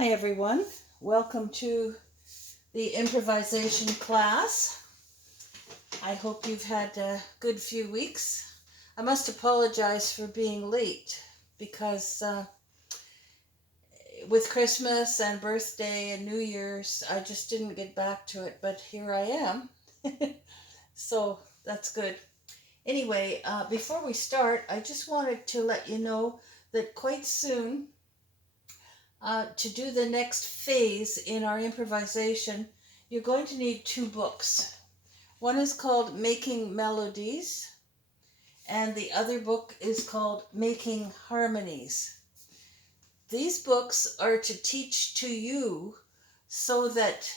Hi everyone, welcome to the improvisation class. I hope you've had a good few weeks. I must apologize for being late because with Christmas and birthday and New Year's, I just didn't get back to it, but here I am. So that's good. Anyway, before we start, I just wanted to let you know that quite soon, to do the next phase in our improvisation, you're going to need two books. One is called Making Melodies, and the other book is called Making Harmonies. These books are to teach to you so that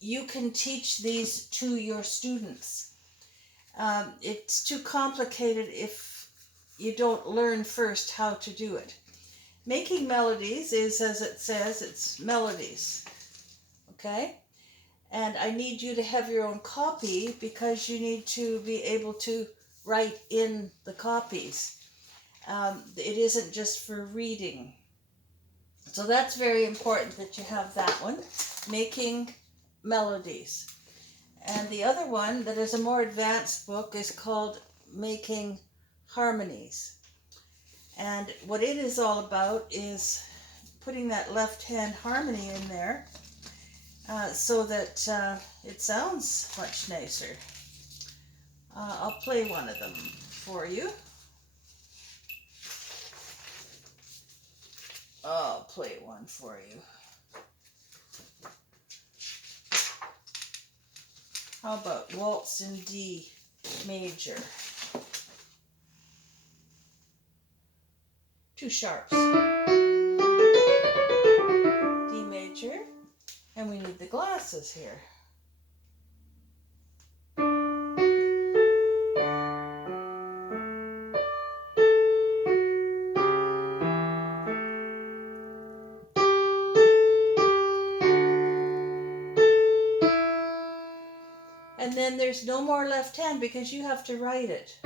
you can teach these to your students. It's too complicated if you don't learn first how to do it. Making melodies is, as it says, it's melodies. Okay? And I need you to have your own copy because you need to be able to write in the copies. It isn't just for reading. So that's very important that you have that one, Making Melodies. And the other one that is a more advanced book is called Making Harmonies. And what it is all about is putting that left hand harmony in there so that it sounds much nicer. I'll play one of them for you. I'll play one for you. How about Waltz in D major? Two sharps. D major. And we need the glasses here. And then there's no more left hand because you have to write it.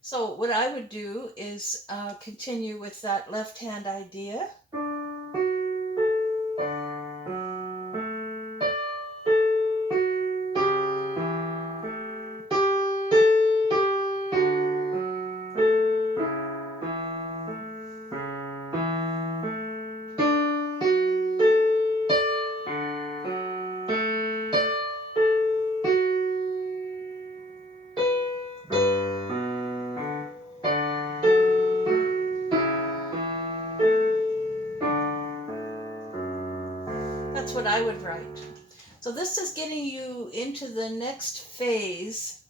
So what I would do is continue with that left hand idea. That's what I would write. So this is getting you into the next phase.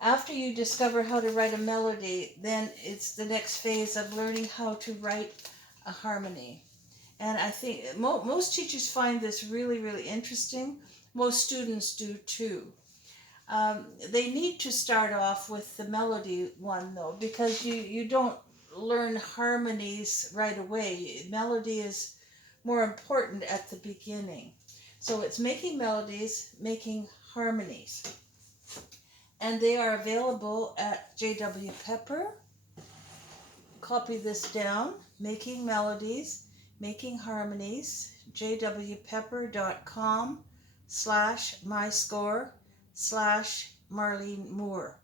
After you discover how to write a melody, then it's the next phase of learning how to write a harmony. And I think most teachers find this really, really interesting. Most students do too. They need to start off with the melody one though, because you don't learn harmonies right away. Melody is more important at the beginning. So it's Making Melodies, Making Harmonies. And they are available at J.W. Pepper. Copy this down, Making Melodies, Making Harmonies, jwpepper.com/myscore/Marlene Moore.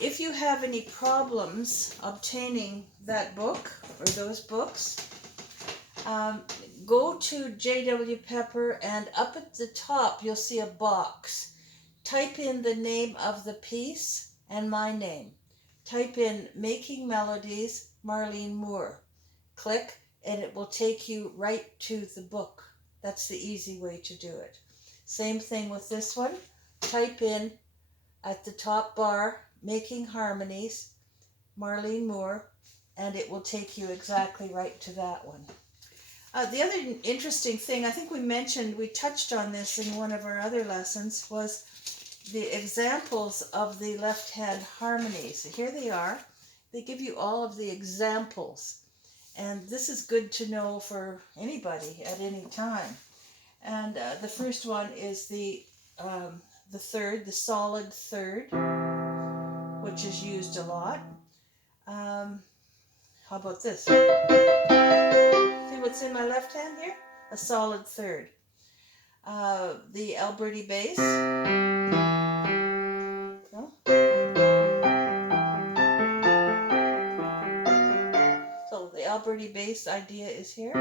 If you have any problems obtaining that book or those books, go to J.W. Pepper and up at the top you'll see a box. Type in the name of the piece and my name. Type in Making Melodies, Marlene Moore. Click and it will take you right to the book. That's the easy way to do it. Same thing with this one. Type in at the top bar, Making Harmonies, Marlene Moore, and it will take you exactly right to that one. The other interesting thing, I think we touched on this in one of our other lessons, was the examples of the left hand harmonies. Here they are. They give you all of the examples. And this is good to know for anybody at any time. And the first one is the third, the solid third, which is used a lot. How about this? See what's in my left hand here? A solid third. The Alberti bass. No? So the Alberti bass idea is here.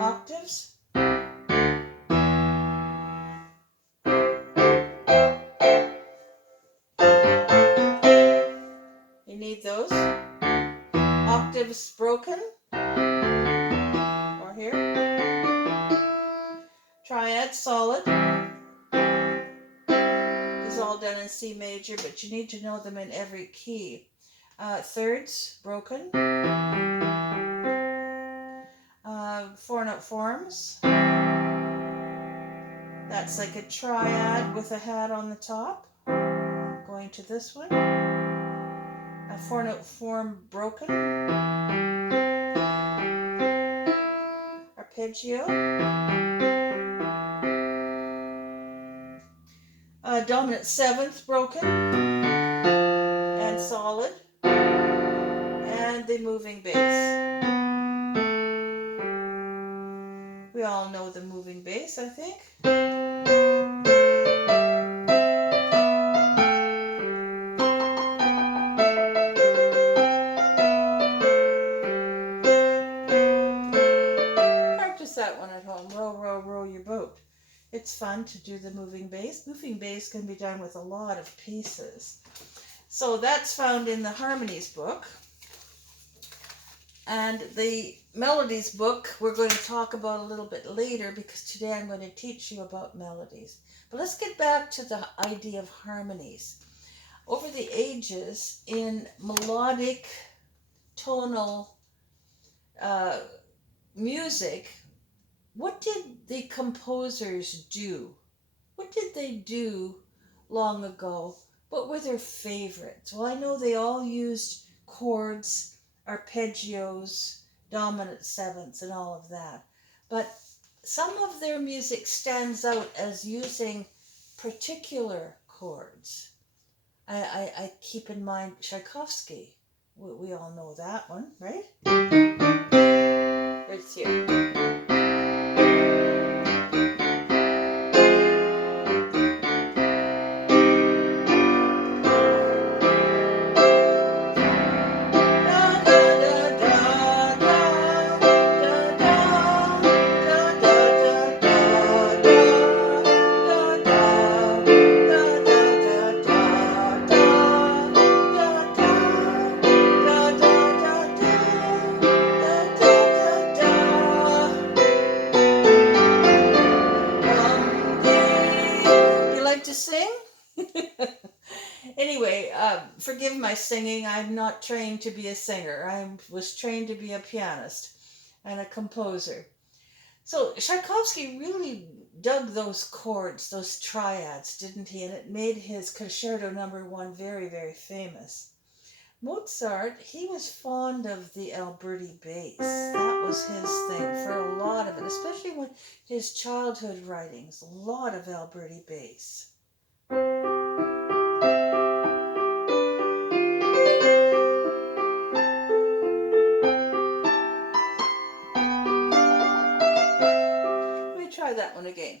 Octaves. You need those. Octaves broken. Or here. Triad solid. Is all done in C major, but you need to know them in every key. Thirds broken. Four-note forms. That's like a triad with a hat on the top. Going to this one. A four-note form broken. Arpeggio. Dominant seventh broken. And solid. And the moving bass. We all know the moving bass, I think. Practice that one at home. Row, row, row your boat. It's fun to do the moving bass. Moving bass can be done with a lot of pieces. So that's found in the harmonies book. And the melodies book we're going to talk about a little bit later, because today I'm going to teach you about melodies. But let's get back to the idea of harmonies. Over the ages, in melodic, tonal music, what did the composers do? What did they do long ago? What were their favorites? Well, I know they all used chords, arpeggios, dominant sevenths, and all of that. But some of their music stands out as using particular chords. I keep in mind Tchaikovsky. We all know that one, right? It's here. Anyway, forgive my singing. I'm not trained to be a singer. I was trained to be a pianist and a composer. So Tchaikovsky really dug those chords, those triads, didn't he? And it made his Concerto No. 1 very, very famous. Mozart, he was fond of the Alberti bass. That was his thing for a lot of it, especially when his childhood writings, a lot of Alberti bass. Try that one again.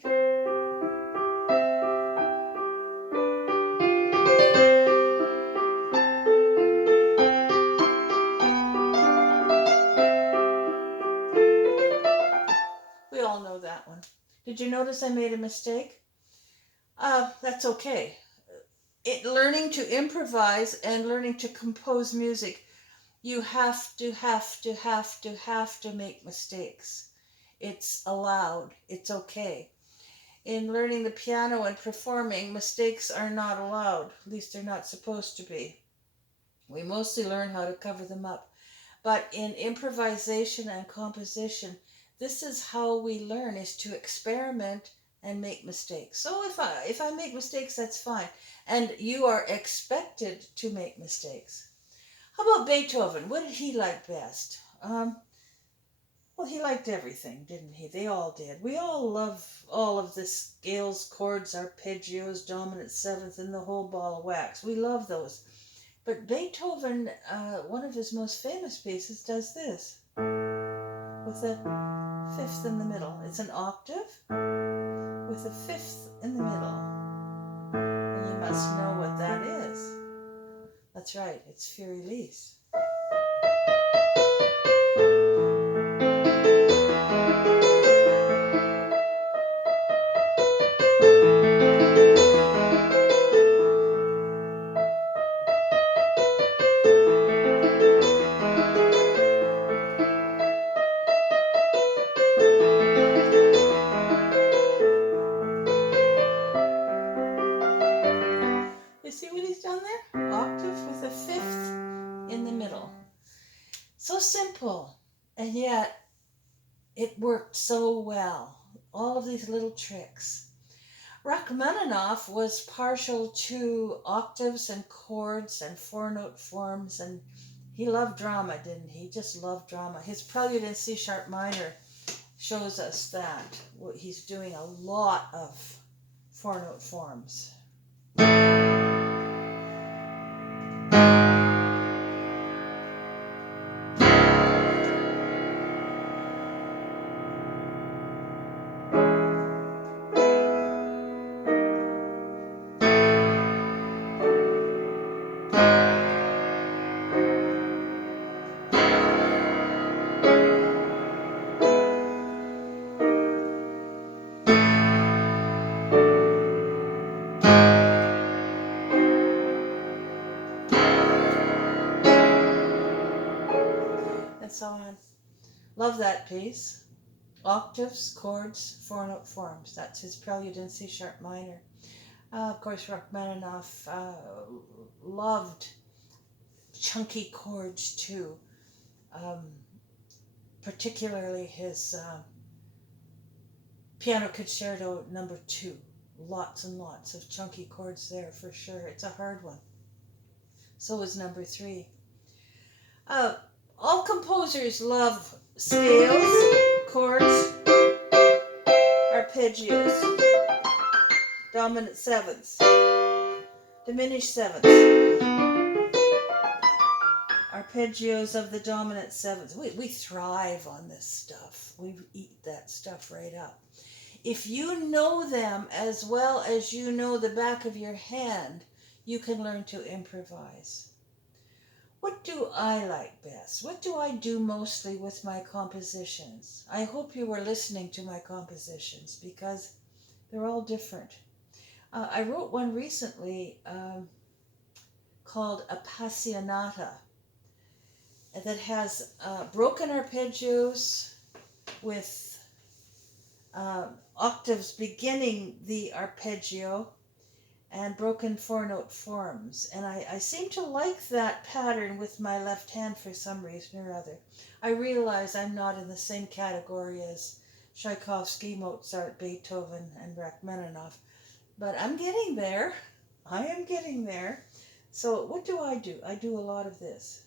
We all know that one. Did you notice I made a mistake? That's okay. Learning to improvise and learning to compose music, you have to make mistakes. It's allowed. It's okay. In learning the piano and performing, mistakes are not allowed. At least they're not supposed to be. We mostly learn how to cover them up. But in improvisation and composition, this is how we learn, is to experiment and make mistakes. So if I make mistakes, that's fine. And you are expected to make mistakes. How about Beethoven? What did he like best? Well, he liked everything, didn't he? They all did. We all love all of the scales, chords, arpeggios, dominant seventh, and the whole ball of wax. We love those. But Beethoven, one of his most famous pieces, does this with a fifth in the middle. It's an octave with a fifth in the middle. And you must know what that is. That's right, it's Fur-Elise. You see what he's done there? Octave with a fifth in the middle. So simple, and yet it worked so well. All of these little tricks. Rachmaninoff was partial to octaves and chords and four-note forms, and he loved drama, didn't he? He just loved drama. His Prelude in C sharp minor shows us that. He's doing a lot of four-note forms. And so on. Love that piece. Octaves, chords, four-note forms. That's his Prelude in C sharp minor. Of course, Rachmaninoff loved chunky chords too, particularly his Piano Concerto number 2. Lots and lots of chunky chords there for sure. It's a hard one. So is number 3. All composers love scales, chords, arpeggios, dominant sevenths, diminished sevenths, arpeggios of the dominant sevenths. We thrive on this stuff. We eat that stuff right up. If you know them as well as you know the back of your hand, you can learn to improvise. What do I like best? What do I do mostly with my compositions? I hope you were listening to my compositions because they're all different. I wrote one recently called Appassionata that has broken arpeggios with octaves beginning the arpeggio and broken four-note forms. And I seem to like that pattern with my left hand for some reason or other. I realize I'm not in the same category as Tchaikovsky, Mozart, Beethoven, and Rachmaninoff, but I'm getting there. I am getting there. So what do? I do a lot of this.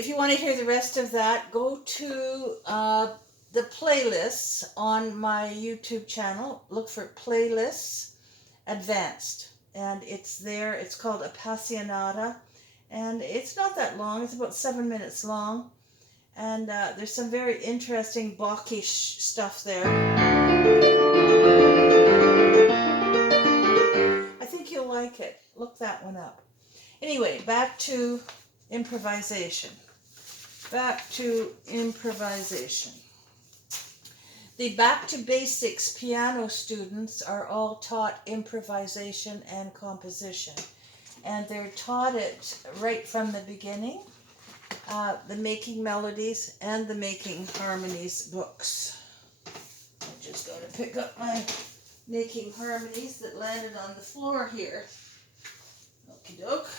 if you want to hear the rest of that, go to the playlists on my YouTube channel. Look for Playlists Advanced. And it's there. It's called Appassionata. And it's not that long. It's about 7 minutes long. And there's some very interesting Bach-ish stuff there. I think you'll like it. Look that one up. Anyway, back to improvisation. Back to improvisation. The Back to Basics piano students are all taught improvisation and composition. And they're taught it right from the beginning. The Making Melodies and the Making Harmonies books. I just got to pick up my Making Harmonies that landed on the floor here. Okie doke.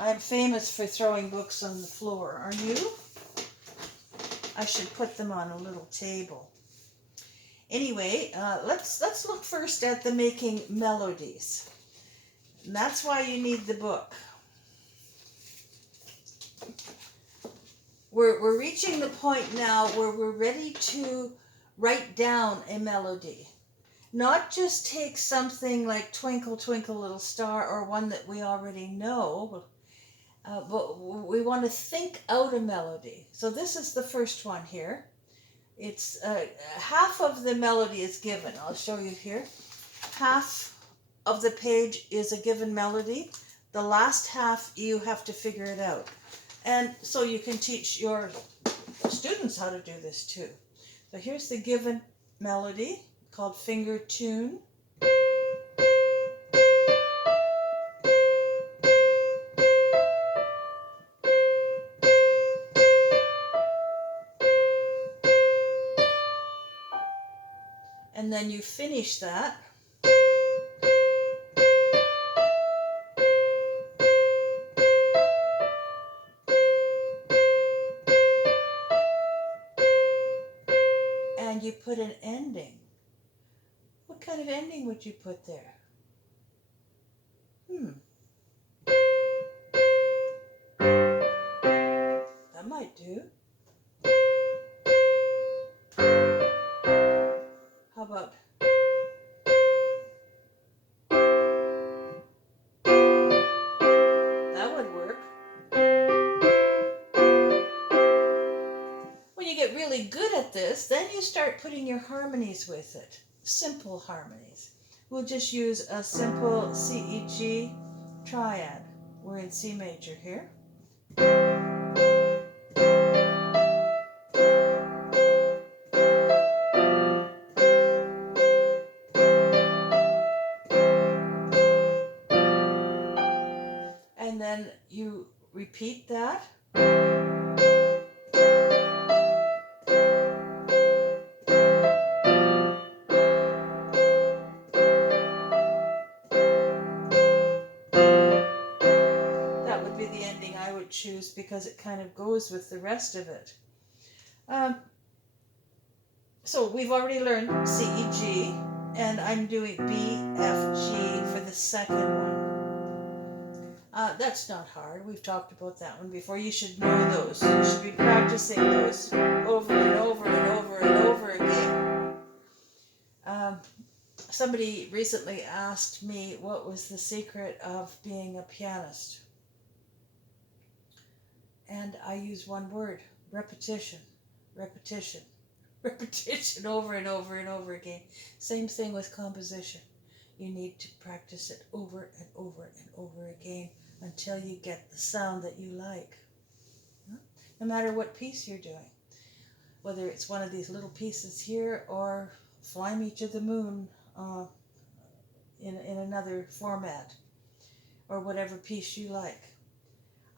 I'm famous for throwing books on the floor, are you? I should put them on a little table. Anyway, let's look first at the Making Melodies. And that's why you need the book. We're reaching the point now where we're ready to write down a melody. Not just take something like Twinkle, Twinkle, Little Star or one that we already know, but we want to think out a melody. So this is the first one here. It's half of the melody is given. I'll show you here. Half of the page is a given melody. The last half you have to figure it out. And so you can teach your students how to do this too. So here's the given melody called Finger Tune. And then you finish that. And you put an ending. What kind of ending would you put there? That might do. How about that would work. When you get really good at this, then you start putting your harmonies with it. Simple harmonies. We'll just use a simple C-E-G triad. We're in C major here. And then you repeat that. That would be the ending I would choose because it kind of goes with the rest of it. So we've already learned C, E, G, and I'm doing B, F, G for the second one. That's not hard. We've talked about that one before. You should know those. You should be practicing those over and over and over and over again. Somebody recently asked me what was the secret of being a pianist. And I use one word: repetition. Repetition. Repetition over and over and over again. Same thing with composition. You need to practice it over and over and over again until you get the sound that you like. No matter what piece you're doing. Whether it's one of these little pieces here or Fly Me to the Moon in another format. Or whatever piece you like.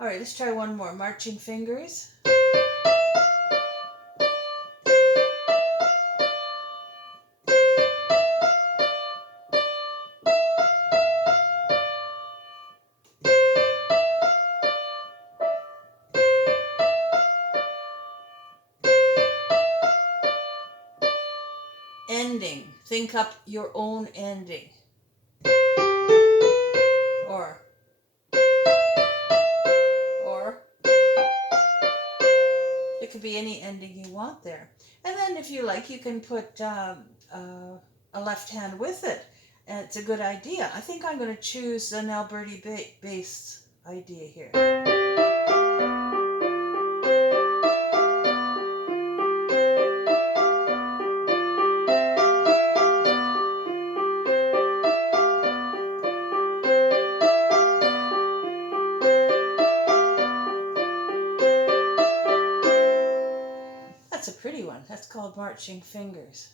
All right, let's try one more. Marching Fingers. Ending. Think up your own ending. Or it could be any ending you want there. And then if you like, you can put a left hand with it. And it's a good idea. I think I'm going to choose an Alberti bass idea here. That's a pretty one. That's called Marching Fingers.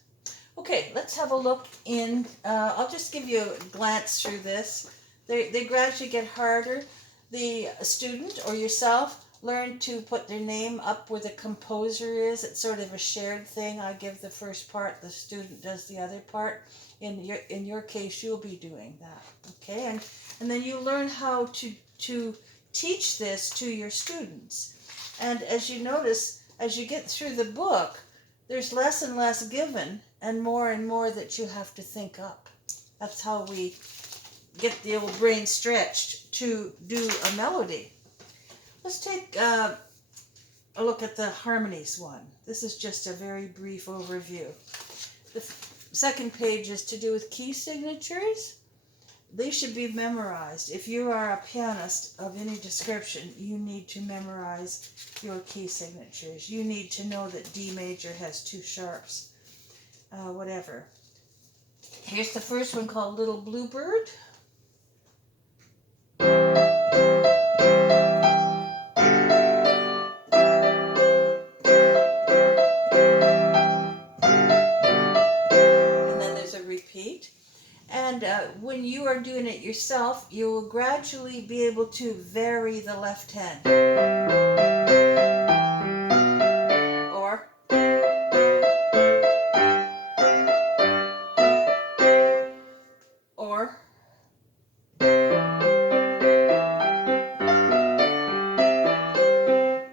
Okay, let's have a look in. I'll just give you a glance through this. They gradually get harder. The student or yourself learn to put their name up where the composer is. It's sort of a shared thing. I give the first part, the student does the other part. In your case, you'll be doing that. Okay, and then you learn how to teach this to your students. And as you notice, as you get through the book, there's less and less given and more that you have to think up. That's how we get the old brain stretched to do a melody. Let's take a look at the harmonies one. This is just a very brief overview. The second page is to do with key signatures. They should be memorized. If you are a pianist of any description, you need to memorize your key signatures. You need to know that D major has two sharps, whatever. Here's the first one called Little Bluebird. And then there's a repeat. And when you are doing it yourself, you will gradually be able to vary the left hand. Or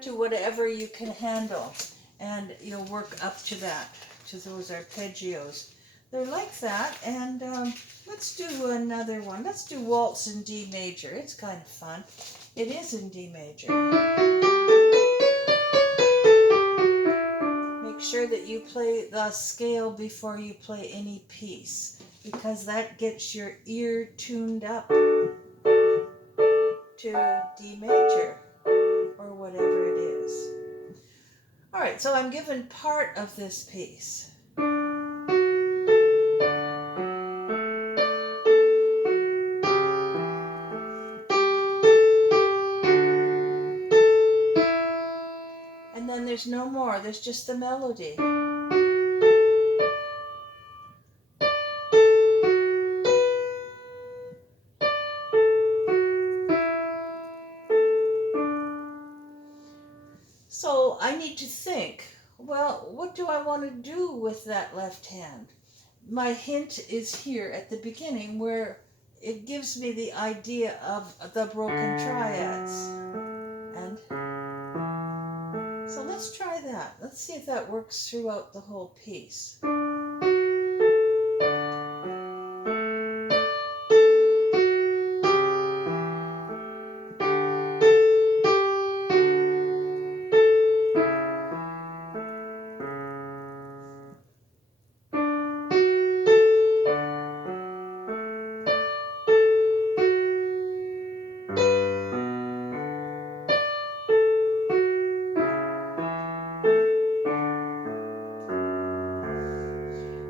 to whatever you can handle. And you'll work up to that, to those arpeggios. They're like that, and let's do another one. Let's do Waltz in D major. It's kind of fun. It is in D major. Make sure that you play the scale before you play any piece, because that gets your ear tuned up to D major, or whatever it is. All right, so I'm given part of this piece. And then there's no more, there's just the melody. So I need to think, well, what do I want to do with that left hand? My hint is here at the beginning where it gives me the idea of the broken triads. And so let's try that. Let's see if that works throughout the whole piece.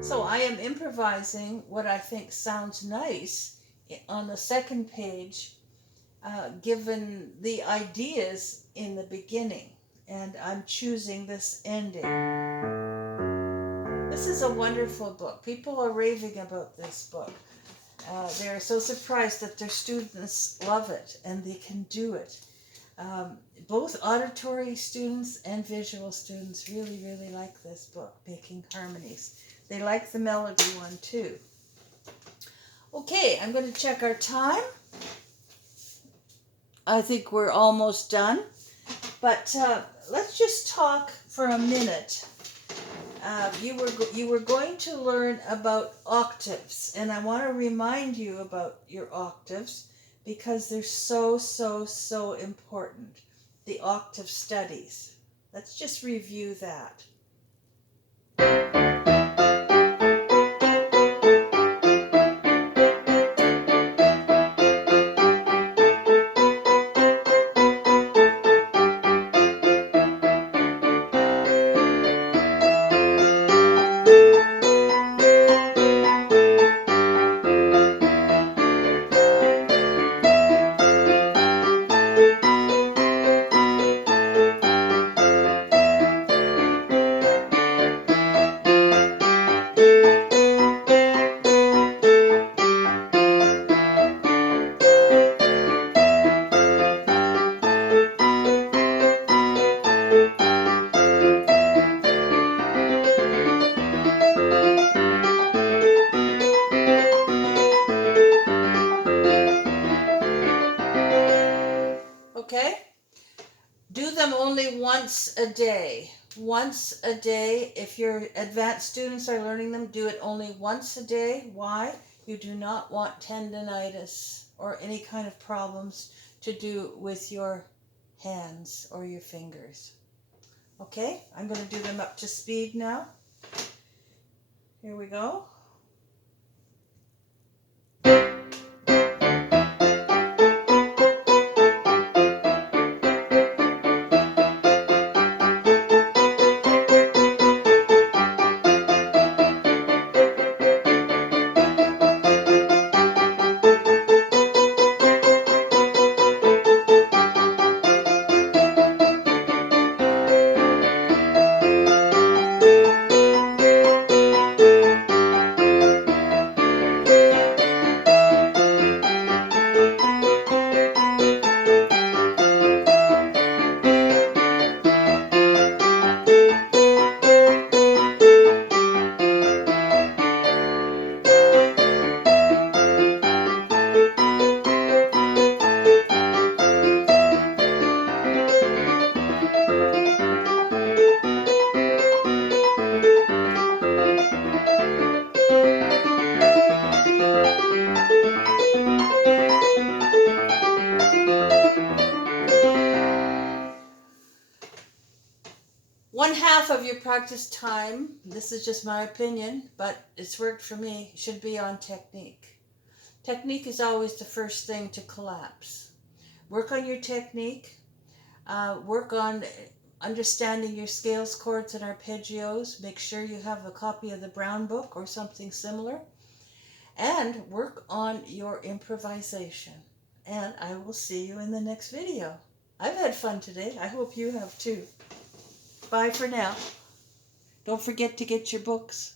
So I am improvising what I think sounds nice on the second page, given the ideas in the beginning, and I'm choosing this ending. This is a wonderful book. People are raving about this book. They're so surprised that their students love it and they can do it. Both auditory students and visual students really, really like this book, Making Harmonies. They like the melody one too. Okay, I'm going to check our time. I think we're almost done. But let's just talk for a minute. You were going to learn about octaves, and I want to remind you about your octaves because they're so important. The octave studies. Let's just review that. Okay? Do them only once a day. Once a day. If your advanced students are learning them, do it only once a day. Why? You do not want tendinitis or any kind of problems to do with your hands or your fingers. Okay? I'm going to do them up to speed now. Here we go. One half of your practice time, this is just my opinion, but it's worked for me, should be on technique. Technique is always the first thing to collapse. Work on your technique. Work on understanding your scales, chords, and arpeggios. Make sure you have a copy of the Brown Book or something similar. And work on your improvisation. And I will see you in the next video. I've had fun today. I hope you have too. Bye for now. Don't forget to get your books.